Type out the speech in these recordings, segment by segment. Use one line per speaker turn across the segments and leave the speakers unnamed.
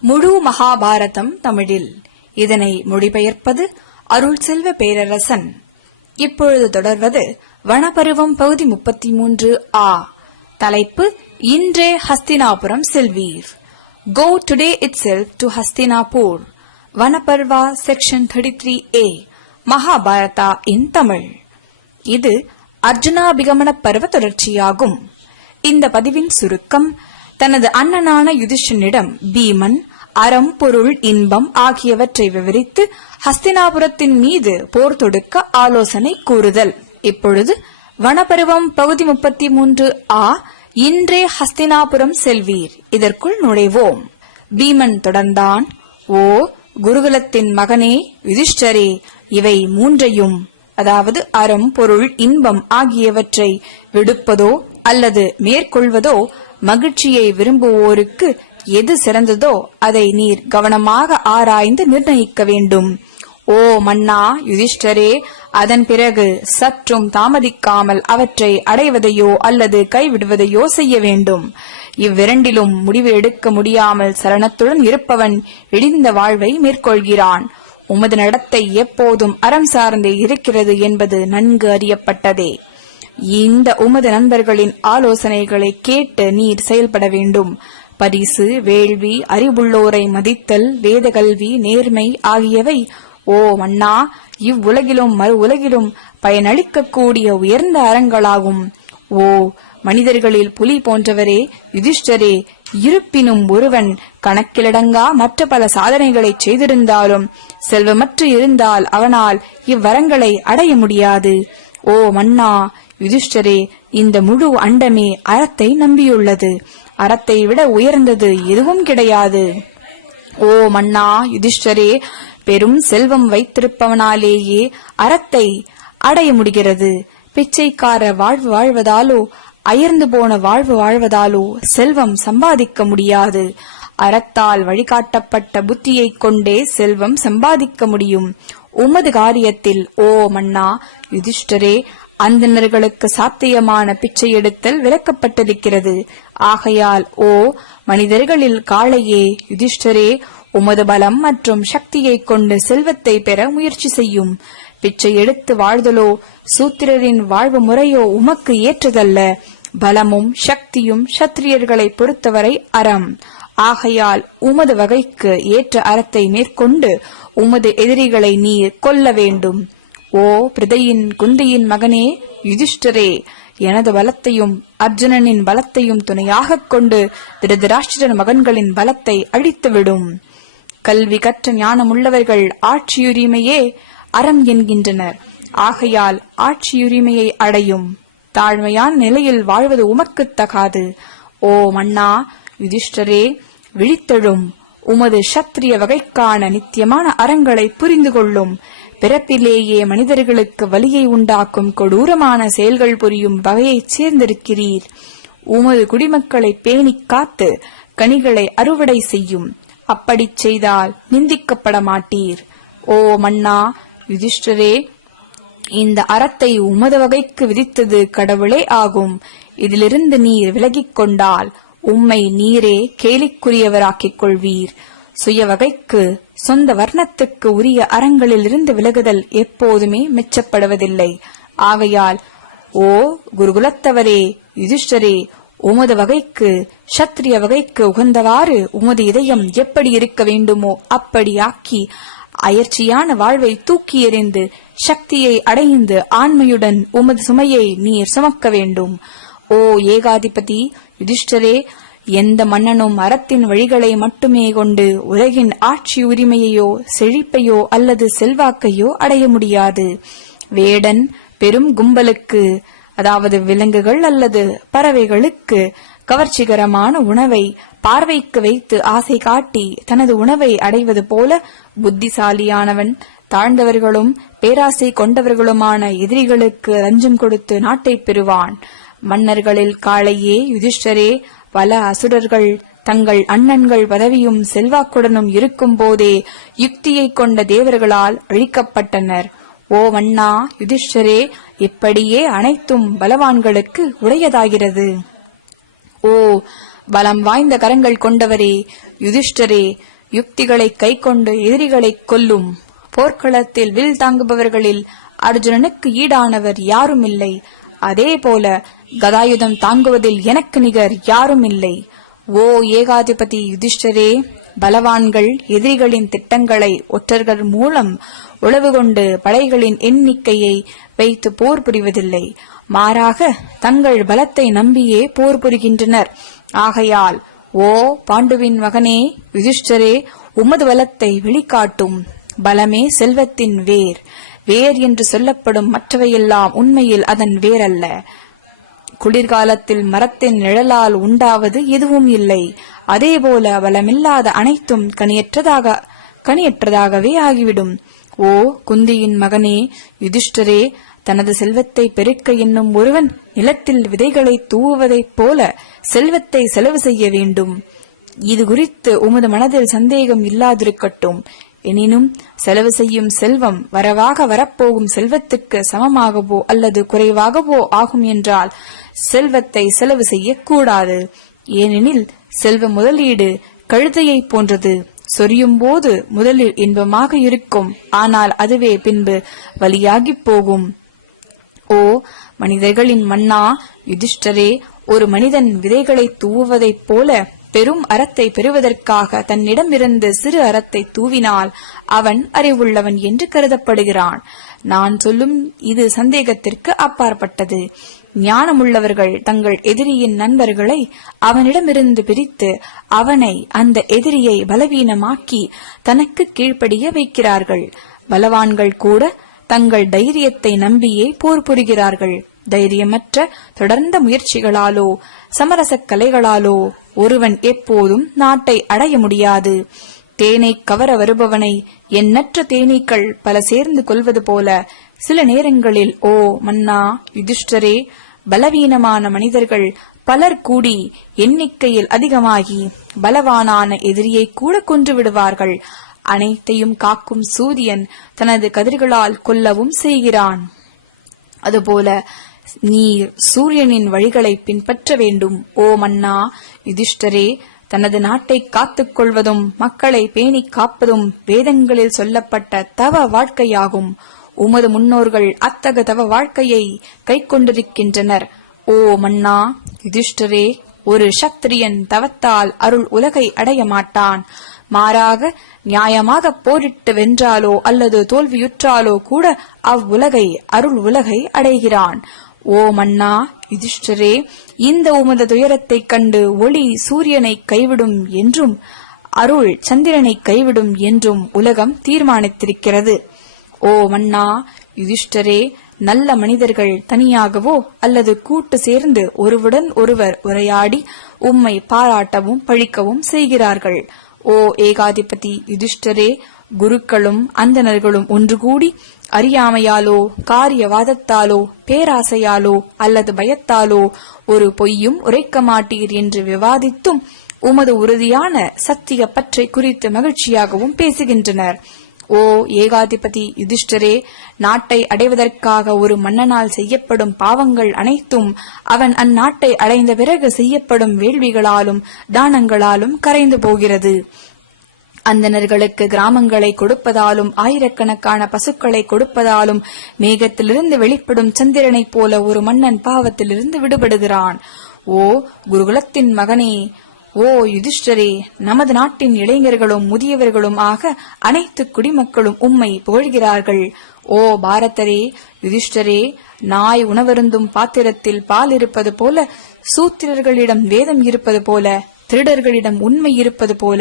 முழு மகாபாரதம் தமிழில். இதனை மொழிபெயர்ப்பது அருள் செல்வ பேரரசன். இப்பொழுது தொடர்வது வனப்பருவம் பகுதி முப்பத்தி மூன்று ஆ. தலைப்பு இன்றே ஹஸ்தினாபுரம் செல்வீர். Go today itself to Hastinapur. Vanaparva section thirty three A Mahabharata in Tamil. இது அர்ஜுனாபிகமன பருவ தொடர்ச்சியாகும். இந்த பதிவின் சுருக்கம் தனது அண்ணனான யுதிஷ்டனிடம் பீமன் அறம் பொருள் இன்பம் ஆகியவற்றை விவரித்து ஹஸ்தினாபுரத்தின் மீது போர் தொடுக்க ஆலோசனை கூறுதல். இப்பொழுது வனப்பருவம் பகுதி முப்பத்தி மூன்று ஆ இன்றே ஹஸ்தினாபுரம் செல்வீர். இதற்குள் நுழைவோம். பீமன் தொடர்ந்தான். ஓ குருகுலத்தின் மகனே யுதிஷ்டரே இவை மூன்றையும் அதாவது அறம் பொருள் இன்பம் ஆகியவற்றை விடுப்பதோ அல்லது மேற்கொள்வதோ மகிழ்ச்சியை விரும்புவோருக்கு எது சிறந்ததோ அதை நீர் கவனமாக ஆராய்ந்து நிர்ணயிக்க வேண்டும். ஓ மன்னா யுதிஷ்டரே அதன் பிறகு சற்றும் தாமதிக்காமல் அவற்றை அடைவதையோ அல்லது கைவிடுவதையோ செய்ய வேண்டும். இவ்விரண்டிலும் முடிவு எடுக்க முடியாமல் சரணத்துடன் இருப்பவன் இடிந்த வாழ்வை மேற்கொள்கிறான். உமது நடத்தை எப்போதும் அறம் சார்ந்தே இருக்கிறது என்பது நன்கு அறியப்பட்டதே. இந்த உமது நண்பர்களின் ஆலோசனைகளை கேட்டு நீர் செயல்பட வேண்டும். பரிசு வேள்வி அறிவுள்ளோரை மதித்தல் வேத கல்வி நேர்மை ஆகியவை ஓ மன்னா இவ்வுலகிலும் மறு உலகிலும் பயனளிக்கக்கூடிய உயர்ந்த அறங்களாகும். ஓ மனிதர்களில் புலி போன்றவரே யுதிஷ்டரே இருப்பினும் ஒருவன் கணக்கிலடங்கா மற்ற பல சாதனைகளை செய்திருந்தாலும் செல்வமற்று இருந்தால் அவனால் இவ்வரங்களை அடைய முடியாது. ஓ மன்னா யுதிஷ்டரே இந்த முழு அண்டமே அறத்தை நம்பியுள்ளது. அறத்தை விட உயர்ந்தது எதுவும் கிடையாது. ஓ மன்னா யுதிஷ்டரே பெரும் செல்வம் வைத்திருப்பவனாலேயே அறத்தை அடைய முடிகிறது. பிச்சைக்கார வாழ்வு வாழ்வதாலோ அயர்ந்து போன வாழ்வு வாழ்வதாலோ செல்வம் சம்பாதிக்க முடியாது. அறத்தால் வழிகாட்டப்பட்ட புத்தியைக் கொண்டே செல்வம் சம்பாதிக்க முடியும். உமது காரியத்தில் ஓ மன்னா யுதிஷ்டரே அந்தணர்களுக்கு சாத்தியமான பிச்சை எடுத்தல் விளக்கப்பட்டிருக்கிறது ஆகையால் ஓ மனிதர்களில் காளையே யுதிஷ்டரே உமது பலம் மற்றும் சக்தியைக் கொண்டு செல்வத்தை பெற முயற்சி செய்யும். பிச்சை எடுத்து வாழ்தலோ சூத்திரரின் வாழ்வு முறையோ உமக்கு ஏற்றதல்ல. பலமும் சக்தியும் சத்திரியர்களை பொறுத்தவரை அறம். ஆகையால் உமது வகைக்கு ஏற்ற அறத்தை மேற்கொண்டு உமது எதிரிகளை நீர் கொல்ல வேண்டும். ஓ பிரதையின் குந்தியின் மகனே யுதிஷ்டரே எனது பலத்தையும் அர்ஜுனனின் பலத்தையும் துணையாகக் கொண்டு திருதராஷ்டிரன் மகன்களின் பலத்தை அழித்துவிடும். கல்வி கற்ற ஞானமுள்ளவர்கள் ஆட்சியுரிமையே அறம் என்கின்றனர். ஆகையால் ஆட்சியுரிமையை அடையும். தாழ்மையான நிலையில் வாழ்வது உமக்கு தகாது. ஓ மன்னா யுதிஷ்டரே விழித்தெழும். உமது சத்திரிய வகைக்கான நித்தியமான அறங்களை புரிந்து கொள்ளும் பிறப்பிலேயே மனிதர்களுக்கு வலியை உண்டாக்கும் கொடூரமான செயல்கள் புரியும் வகையைச் சேர்ந்திருக்கிறீர். உமது குடிமக்களை பேணிக் காத்து கனிகளை அறுவடை செய்யும். அப்படிச் செய்தால் நிந்திக்கப்பட மாட்டீர் ஓ மன்னா யுதிஷ்டரே இந்த அறத்தை உமது வகைக்கு விதித்தது கடவுளே ஆகும். இதிலிருந்து நீர் விலகிக் கொண்டால் உம்மை நீரே கேலிக்குரியவராக்கிக் கொள்வீர். சுய வகைக்கு சொந்த வர்ணத்துக்கு உரிய அறங்களிலிருந்து விலகுதல் எப்போதுமே மெச்சப்படுவதில்லை. ஆகையால் ஓ குருகுலத்தவரே யுதிஷ்டரே உமது வகைக்கு சத்திரிய வகைக்கு உகந்தவாறு உமது இதயம் எப்படி இருக்க வேண்டுமோ அப்படி ஆக்கி அயற்சியான வாழ்வை தூக்கி எறிந்து சக்தியை அடைந்து ஆண்மையுடன் உமது சுமையை நீர் சுமக்க வேண்டும். ஓ ஏகாதிபதி யுதிஷ்டரே எந்த மன்னனும் அறத்தின் வழிகளை மட்டுமே கொண்டு உலகின் ஆட்சி உரிமையையோ செழிப்பையோ அல்லது செல்வாக்கையோ அடைய முடியாது. வேடன் பெரும் கும்பலுக்கு அதாவது விலங்குகள் அல்லது பறவைகளுக்கு கவர்ச்சிகரமான உணவை பார்வைக்கு வைத்து ஆசை காட்டி தனது உணவை அடைவது போல புத்திசாலியானவன் தாழ்ந்தவர்களும் பேராசை கொண்டவர்களுமான எதிரிகளுக்கு லஞ்சம் கொடுத்து நாட்டை பெறுவான். மன்னர்களில் காளையே யுதிஷ்டரே பல அசுரர்கள் தங்கள் அண்ணன்கள் பதவியும் செல்வாக்குடனும் இருக்கும் போதே யுக்தியைக் கொண்ட தேவர்களால் அழிக்கப்பட்டனர். ஓ மன்னா யுதிஷ்டரே இப்படியே அனைத்தும் பலவான்களுக்கு உடையதாகிறது. ஓ பலம் வாய்ந்த கரங்கள் கொண்டவரே யுதிஷ்டரே யுக்திகளை கைக்கொண்டு எதிரிகளைக் கொல்லும். போர்க்களத்தில் வில் தாங்குபவர்களில் அர்ஜுனனுக்கு ஈடானவர் யாரும் இல்லை அதே போல கதாயுதம் தாங்குவதில் எனக்கு நிகர் யாரும் இல்லை. ஓ ஏகாதிபதி யுதிஷ்டரே பலவான்கள் எதிரிகளின் திட்டங்களை ஒற்றர்கள் மூலம் உளவு கொண்டு படைகளின் எண்ணிக்கையை வைத்து போர் புரிவதில்லை. மாறாக தங்கள் பலத்தை நம்பியே போர் புரிகின்றனர். ஆகையால் ஓ பாண்டுவின் மகனே யுதிஷ்டரே உமது பலத்தை வெளிக்காட்டும். பலமே செல்வத்தின் வேர். வேர் என்று சொல்லப்படும் மற்றவையெல்லாம் உண்மையில் அதன் வேரல்ல. குளிர்காலத்தில் மரத்தின் நிழலால் உண்டாவது எதுவும் இல்லை. அதேபோல வளமில்லாத அனைத்தும் கனியற்றதாக கனியற்றதாகவே ஆகிவிடும். ஓ குந்தியின் மகனே யுதிஷ்டரே தனது செல்வத்தை பெருக்க என்னும் ஒருவன் நிலத்தில் விதைகளை தூவுவதைப் போல செல்வத்தை செலவு செய்ய வேண்டும். இது குறித்து உமது மனதில் சந்தேகம் இல்லாதிருக்கட்டும். எனினும் செலவு செய்யும் செல்வம் வரவாக வரப்போகும் செல்வத்துக்கு சமமாகவோ அல்லது குறைவாகவோ ஆகும் என்றால் செல்வத்தை செலவு செய்யக்கூடாது. ஏனெனில் செல்வ முதலீடு கழுதையைப் போன்றது. சொரியும் போது முதலில் இன்பமாக இருக்கும். ஆனால் அதுவே பின்பு வலியாகிப் போகும். ஓ மனிதர்களின் மன்னா யுதிஷ்டரே ஒரு மனிதன் விதைகளை தூவுவதைப் போல பெரும் அறத்தை பெறுவதற்காக தன்னிடமிருந்து சிறு அறத்தை தூவினால் அவன் அறிவுள்ளவன் என்று கருதப்படுகிறான். நான் சொல்லும் இது சந்தேகத்திற்கு அப்பாற்பட்டது. ஞானமுள்ளவர்கள் தங்கள் எதிரியின் நண்பர்களை அவனிடமிருந்து பிரித்து அவனை அந்த எதிரியை பலவீனமாக்கி தனக்கு கீழ்ப்படிய வைக்கிறார்கள். பலவான்கள் கூட தங்கள் தைரியத்தை நம்பியே போர் புரிகிறார்கள். தைரியமற்ற தொடர்ந்த முயற்சிகளாலோ சமரசக் கலைகளாலோ ஒருவன் எப்போதும் நாட்டை அடைய முடியாது. தேனை கவர வருபவனை எண்ணற்ற தேனீக்கள் பல சேர்ந்து கொள்வது போல சில நேரங்களில் ஓ மன்னா யுதிஷ்டரே பலவீனமான மனிதர்கள் பலர் கூடி எண்ணிக்கையில் அதிகமாகி பலவானான எதிரியை கூட கொன்று விடுவார்கள். அனைத்தையும் காக்கும் சூரியன் தனது கதிர்களால் கொல்லவும் செய்கிறான். அதுபோல நீர் சூரியனின் வழிகளை பின்பற்ற வேண்டும். ஓ மன்னா யுதிஷ்டரே தனது நாட்டை காத்துக் கொள்வதும் மக்களை பேணிக் காப்பதும் வேதங்களில் சொல்லப்பட்ட தவ வாழ்க்கையாகும். உமது முன்னோர்கள் அத்தக தவ வாழ்க்கையை கைக்கொண்டிருக்கின்றனர். ஓ மன்னா யுதிஷ்டரே ஒரு சத்திரியன் தவத்தால் அருள் உலகை அடைய மாட்டான். மாறாக நியாயமாக போரிட்டு வென்றாலோ அல்லது தோல்வியுற்றாலோ கூட அவ்வுலகை அருள் உலகை அடைகிறான். ஓ மன்னா யுதிஷ்டரே இந்த உமது துயரத்தைக் கண்டு ஒளி சூரியனை கைவிடும் என்றும் அருள் சந்திரனை கைவிடும் என்றும் உலகம் தீர்மானித்திருக்கிறது. ஓ மன்னா யுதிஷ்டரே நல்ல மனிதர்கள் தனியாகவோ அல்லது கூட்டு சேர்ந்து ஒருவுடன் ஒருவர் உரையாடி உம்மை பாராட்டவும் பழிக்கவும் செய்கிறார்கள். ஓ ஏகாதிபதி யுதிஷ்டரே குருக்களும் அந்தணர்களும் ஒன்று கூடி அறியாமையாலோ காரியவாதத்தாலோ பேராசையாலோ அல்லது பயத்தாலோ ஒரு பொய்யும் உரைக்க மாட்டீர் என்று விவாதித்தும் உமது உறுதியான சத்திய பற்றை குறித்து மகிழ்ச்சியாகவும் பேசுகின்றனர். ஓ ஏகாதிபதி யுதிஷ்டரே நாட்டை அடைவதற்காக ஒரு மன்னனால் செய்யப்படும் பாவங்கள் அனைத்தும் அவன் அந்நாட்டை அடைந்த பிறகு செய்யப்படும் வேள்விகளாலும் தானங்களாலும் கரைந்து போகிறது. அந்தணர்களுக்கு கிராமங்களை கொடுப்பதாலும் ஆயிரக்கணக்கான பசுக்களை கொடுப்பதாலும் மேகத்திலிருந்து வெளிப்படும் சந்திரனைப் போல ஒரு மன்னன் பாவத்திலிருந்து விடுபடுகிறான். ஓ குருகுலத்தின் மகனே! ஓ யுதிஷ்டரே நமது நாட்டின் இளைஞர்களும் முதியவர்களும் ஆக அனைத்து குடிமக்களும் உம்மை புகழ்கிறார்கள். ஓ பாரதரே! யுதிஷ்டரே நாய் உணவருந்தும் பாத்திரத்தில் பால் இருப்பது போல சூத்திரர்களிடம் வேதம் இருப்பது போல திருடர்களிடம் உண்மை இருப்பது போல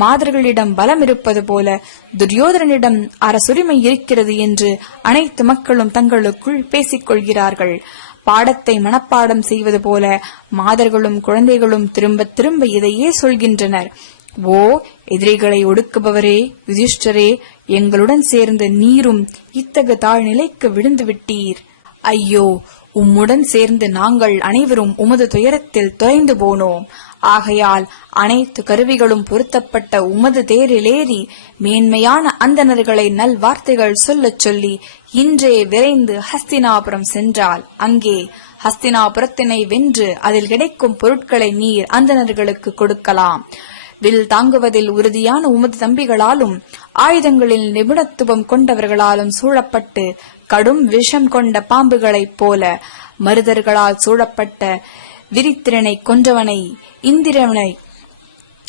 மாதர்களிடம் பலம் இருப்பது போல துரியோதரனிடம் அரசுரிமை இருக்கிறது என்று அனைத்து மக்களும் தங்களுக்குள் பேசிக் கொள்கிறார்கள் பாடத்தை மனப்பாடம் செய்வது போல மாதர்களும் குழந்தைகளும் திரும்ப திரும்ப இதையே சொல்கின்றனர். ஓ எதிரிகளை ஒடுக்குபவரே யுதிஷ்டரே எங்களுடன் சேர்ந்து நீரும் இத்தகு தாழ்நிலைக்கு விழுந்து விட்டீர். ஐயோ உம்முடன் சேர்ந்து நாங்கள் அனைவரும் உமது துயரத்தில் தொலைந்து போனோம். ஆகையால் அனைத்து கருவிகளும் பொருத்தப்பட்ட உமது தேரிலேறி மேன்மையான அந்தணர்களை நல்வார்த்தைகள் சொல்லச் சொல்லி இன்றே விரைந்து ஹஸ்தினாபுரம் சென்றால் அங்கே ஹஸ்தினாபுரத்தினை வென்று அதில் கிடைக்கும் பொருட்களை நீர் அந்தணர்களுக்கு கொடுக்கலாம். வில் தாங்குவதில் உறுதியான உமது தம்பிகளாலும் ஆயுதங்களில் நிபுணத்துவம் கொண்டவர்களாலும் சூழப்பட்டு கடும் விஷம் கொண்ட பாம்புகளைப் போல மருதர்களால் சூழப்பட்ட விரித்திரனை கொன்றவனை இந்திரனை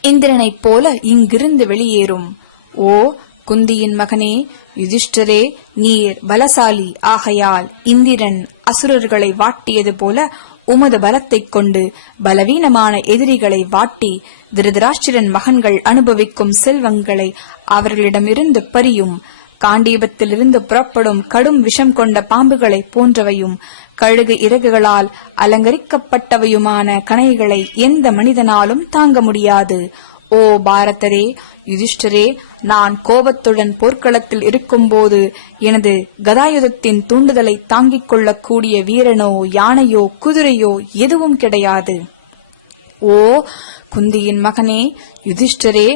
இந்திரனைப் போல இங்கிருந்து வெளியேறும். ஓ குந்தியின் மகனே யுதிஷ்டரே நீர் பலசாலி. ஆகையால் இந்திரன் அசுரர்களை வாட்டியது போல உமது பலத்தைக் கொண்டு பலவீனமான எதிரிகளை வாட்டி திருதராஷ்டிரன் மகன்கள் அனுபவிக்கும் செல்வங்களை அவர்களிடமிருந்து பறியும். காண்டீபத்திலிருந்து புறப்படும் கடும் விஷம் கொண்ட பாம்புகளைப் போன்றவையும் கழுகு இறகுகளால் அலங்கரிக்கப்பட்டவையுமான கணைகளை எந்த மனிதனாலும் தாங்க முடியாது. ஓ பாரதரே யுதிஷ்டரே நான் கோபத்துடன் போர்க்களத்தில் இருக்கும்போது எனது கதாயுதத்தின் தூண்டுதலை தாங்கிக் கொள்ளக்கூடிய வீரனோ யானையோ குதிரையோ எதுவும் கிடையாது. ஓ குந்தியின் மகனே யுதிஷ்டரே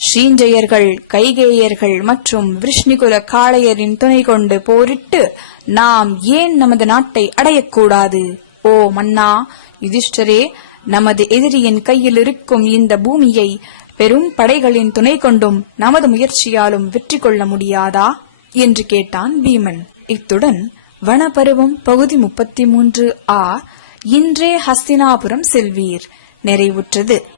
ஸ்ரீஞ்சயர்கள் கைகேயர்கள் மற்றும் விஷ்ணுகுல காளையரின் துணை கொண்டு போரிட்டு நாம் ஏன் நமது நாட்டை அடையக்கூடாது? ஓ மன்னா யுதிஷ்டரே நமது எதிரியின் கையில் இருக்கும் இந்த பூமியை பெரும் படைகளின் துணை கொண்டும் நமது முயற்சியாலும் வெற்றி கொள்ள முடியாதா? என்று கேட்டான் பீமன். இத்துடன் வனப்பருவம் பகுதி முப்பத்தி மூன்று ஆ இன்றே ஹஸ்தினாபுரம் செல்வீர். நிறைவுற்றது.